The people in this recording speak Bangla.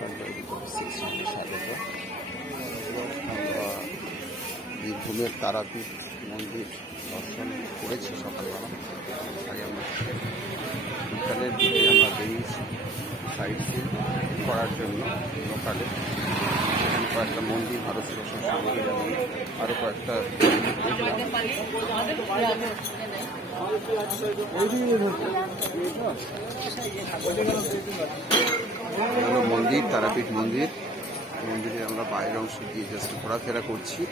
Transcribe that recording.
সঙ্গে স্বাগত। আমরা বীরভূমের তারাপীঠ মন্দির দর্শন করেছি সকালবেলা। তাই আমরা বিকালের দিকে আমরা বেরিয়েছি সাইট সিন করার জন্য লোকালে। সেখানে কয়েকটা মন্দির ভারত দর্শন সঙ্গে যেমন আরও কয়েকটা মন্দির, তারাপীঠ মন্দির। মন্দিরে আমরা বাইরের অংশ দিয়ে জাস্ট ঘোরাফেরা করছি।